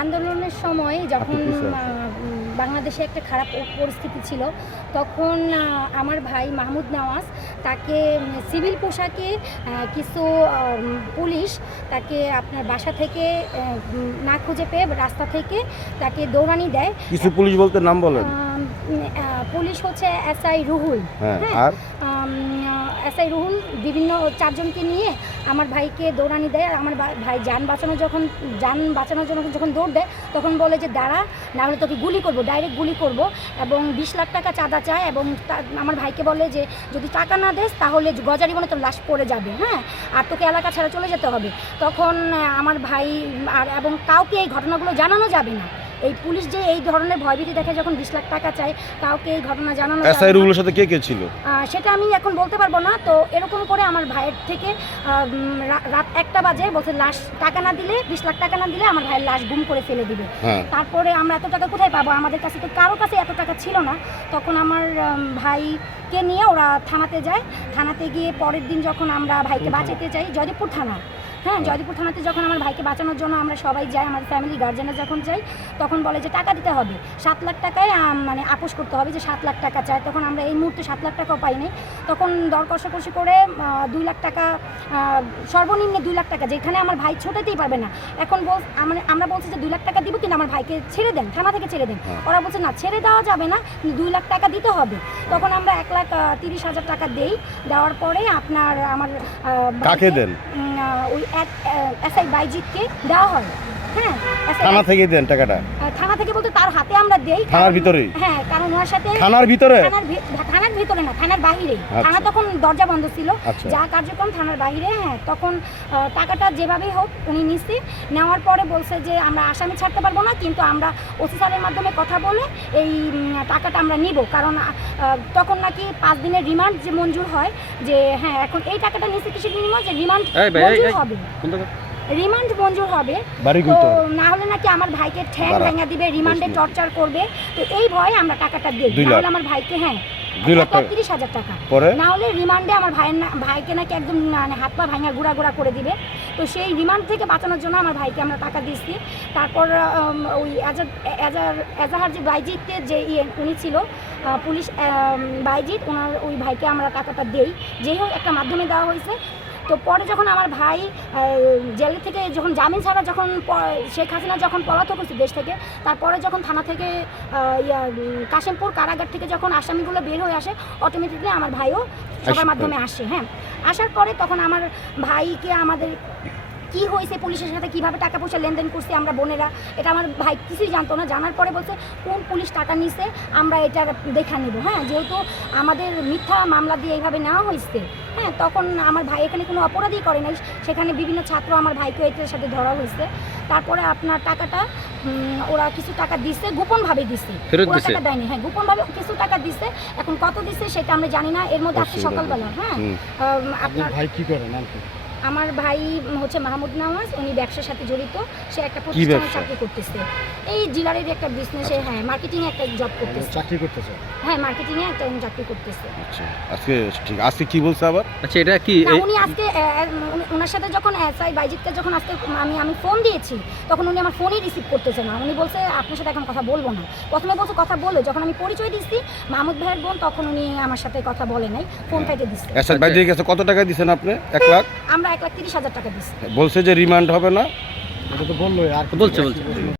আন্দোলনের সময় যখন বাংলাদেশে একটা খারাপ পরিস্থিতি ছিল তখন আমার ভাই মাহমুদ নওয়াজ তাকে সিভিল পোশাকে কিছু পুলিশ তাকে আপনার বাসা থেকে না খুঁজে পেয়ে রাস্তা থেকে তাকে দৌড়ানি দেয়। কিছু পুলিশ বলতে নাম বলেন। পুলিশ হচ্ছে এসআই রুহুল। হ্যাঁ হ্যাঁ। আর? এসআই রুহুল বিভিন্ন চারজনকে নিয়ে আমার ভাইকে দৌড়ানি দেয় আমার ভাই যান বাঁচানো যখন যান বাঁচানোর জন্য যখন দৌড় দেয়, তখন বলে যে, দাঁড়া, না হলে তোকে গুলি করব, ডাইরেক্ট গুলি করব। এবং বিশ লাখ টাকা চাঁদা চায় এবং আমার ভাইকে বলে যে, যদি টাকা না দেস, তাহলে গজারি বলে তোর লাশ পড়ে যাবে। হ্যাঁ? আর তোকে এলাকা ছাড়া চলে যেতে হবে। তখন আমার ভাই, আর এবং কাউকে এই ঘটনাগুলো জানানো যাবে না। এই পুলিশ যে এই ধরনের ভয়ভীতি দেখে যখন বিশ লাখ টাকা চায় কাউকে এই ঘটনা জানানো এসআই না। রুগুলোর সাথে কে কে ছিল? সেটা আমি এখন বলতে পারব না। তো এরকম করে আমার ভাইয়ের থেকে রাত একটা বাজে বলছে লাশ টাকা না দিলে বিশ লাখ টাকা না দিলে আমার ভাইয়ের লাশ গুম করে ফেলে দিবে। হ্যাঁ। তারপরে আমরা এত টাকা কোথায় পাবো? আমাদের কাছে তো কারও কাছে এত টাকা ছিল না। তখন আমার ভাইকে নিয়ে ওরা থানাতে যায়। থানাতে গিয়ে পরের দিন যখন আমরা ভাইকে বাঁচাতে চাই জয়দেবপুর থানা। হ্যাঁ জয়দেবপুর থানাতে যখন আমার ভাইকে বাঁচানোর জন্য আমরা সবাই যাই আমাদের ফ্যামিলি গার্জেনরা যখন যাই তখন বলে যে টাকা দিতে হবে। সাত লাখ টাকায় মানে আপোষ করতে হবে যে সাত লাখ টাকা চায় তখন আমরা এই মুহূর্তে সাত লাখ টাকাও পাইনি তখন দর কষাকষি করে দুই লাখ টাকা সর্বনিম্ন দুই লাখ টাকা যেখানে আমার ভাই ছোটাতেই পারবে না। এখন বল আমরা আমরা বলছি যে দুই লাখ টাকা দিব কিন্তু আমার ভাইকে ছেড়ে দেন থানা থেকে ছেড়ে দেন। হ্যাঁ। ওরা বলছে না ছেড়ে দেওয়া যাবে না দুই লাখ টাকা দিতে হবে। তখন আমরা এক লাখ তিরিশ হাজার টাকা দেই। দেওয়ার পরে আপনার আমার কাকে দেন? ওই এসআই বাইজিৎকে দেওয়া হয়। হ্যাঁ থানা থেকে দেন টাকাটা। থানা থেকে বলতে তার হাতে আমরা দেই থানার ভিতরেই? হ্যাঁ কারণ ওনার সাথে থানার ভিতরে? থানার ভিতরে না থানার বাহিরে। আচ্ছা। থানা তখন দরজা বন্ধ ছিল। আচ্ছা। যা কার্যক্রম থানার বাহিরে হ্যাঁ তখন টাকাটা যেভাবেই হোক উনি নিচ্ছে নেওয়ার পরে বলছে যে আমরা আসামি ছাড়তে পারব না কিন্তু আমরা ওসি স্যারের মাধ্যমে কথা বলে এই টাকাটা আমরা নিব। কারণ তখন নাকি পাঁচ দিনের রিমান্ড যে মঞ্জুর হয় যে হ্যাঁ এখন এই টাকাটা নিচ্ছে কিসের বিনিময়ে? যে রিমান্ড মঞ্জুর হবে। রিমান্ড মঞ্জুর হবে। তো না হলে নাকি আমার ভাইকে ঠ্যাং। ভেঙে দিবে রিমান্ডে টর্চার করবে। তো এই ভয়ে আমরা টাকাটা দিই। দুই না লাখ। হলে আমার ভাইকে হ্যাঁ দুই লাখ তিরিশ হাজার টাকা। না হলে রিমান্ডে আমার ভাইয়ের না- ভাইকে নাকি একদম মানে হাত পা ভাঙা গুঁড়া গুঁড়া করে দিবে। তো সেই রিমান্ড থেকে বাঁচানোর জন্য আমার ভাইকে আমরা টাকা দিচ্ছি তারপর ওই এজাহার যে বাইজিতের যে ইয়ে উনি ছিল পুলিশ বাইজিৎ ওনার ওই ভাইকে আমরা টাকাটা দেই। যেই হোক একটা মাধ্যমে দেওয়া হয়েছে। তো পরে যখন আমার ভাই জেলে থেকে যখন জামিন ছাড়া যখন শেখ হাসিনা যখন পলাতক হয়েছে দেশ থেকে তারপরে যখন থানা থেকে ইয়া, কাশিমপুর কারাগার থেকে যখন আসামিগুলো বের হয়ে আসে অটোমেটিকলি আমার ভাইও সবার মাধ্যমে আসে হ্যাঁ। আসার পরে তখন আমার ভাইকে আমাদের কি হয়েছে পুলিশের সাথে কীভাবে টাকা পয়সা লেনদেন করছি আমরা বোনেরা? এটা আমার ভাই কিছুই জানতো না। জানার পরে বলছে কোন পুলিশ টাকা নিছে আমরা এটা দেখা নিব। হ্যাঁ যেহেতু আমাদের মিথ্যা মামলা দিয়ে এইভাবে নেওয়া হয়েছে হ্যাঁ তখন আমার ভাই এখানে কোনো অপরাধই করে নাই। সেখানে বিভিন্ন ছাত্র আমার ভাইকে এটার সাথে ধরা হয়েছে। তারপরে আপনার টাকাটা ওরা কিছু টাকা দিচ্ছে গোপনভাবে দিচ্ছে ওরা? টাকা দেয়নি। হ্যাঁ গোপনভাবে কিছু টাকা দিচ্ছে এখন কত দিচ্ছে সেটা আমরা জানি না। এর মধ্যে আজকে সকালবেলা হ্যাঁ আপনার ভাই কি করেন আর কি? আমার ভাই হচ্ছে মাহমুদ নওয়াজ উনি ব্যবসার সাথে জড়িত। সে একটা প্রতিষ্ঠানে চাকরি করতেছে। এই জিলারের একটা বিজনেসে হ্যাঁ মার্কেটিং একটা জব করতেছে। চাকরি করতেছে? হ্যাঁ মার্কেটিং এ একটা উনি চাকরি করতেছে। আচ্ছা আজকে ঠিক আজকে কি বলছে আবার? আচ্ছা এটা কি উনি আজকে ওনার সাথে যখন এসআই বাইজিৎকে যখন আজকে আমি আমি ফোন দিয়েছি তখন উনি আমার ফোনই রিসিভ করতেছে না। উনি বলছে আপনার সাথে এখন কথা বলব না। প্রথমে বলছে কথা বলে। যখন আমি পরিচয় দিচ্ছি মাহমুদ ভাইয়ের বোন তখন উনি আমার সাথে কথা বলে নাই ফোন কেটে দিচ্ছে এসআই বাইরে গেছে কত টাকা দিছেন আপনি? এক লাখ? আমরা এক লাখ তিরিশ হাজার টাকা দিচ্ছি বলছে যে রিমান্ড হবে না এটা তো বললোই আর বলছে, বলছে। বলল?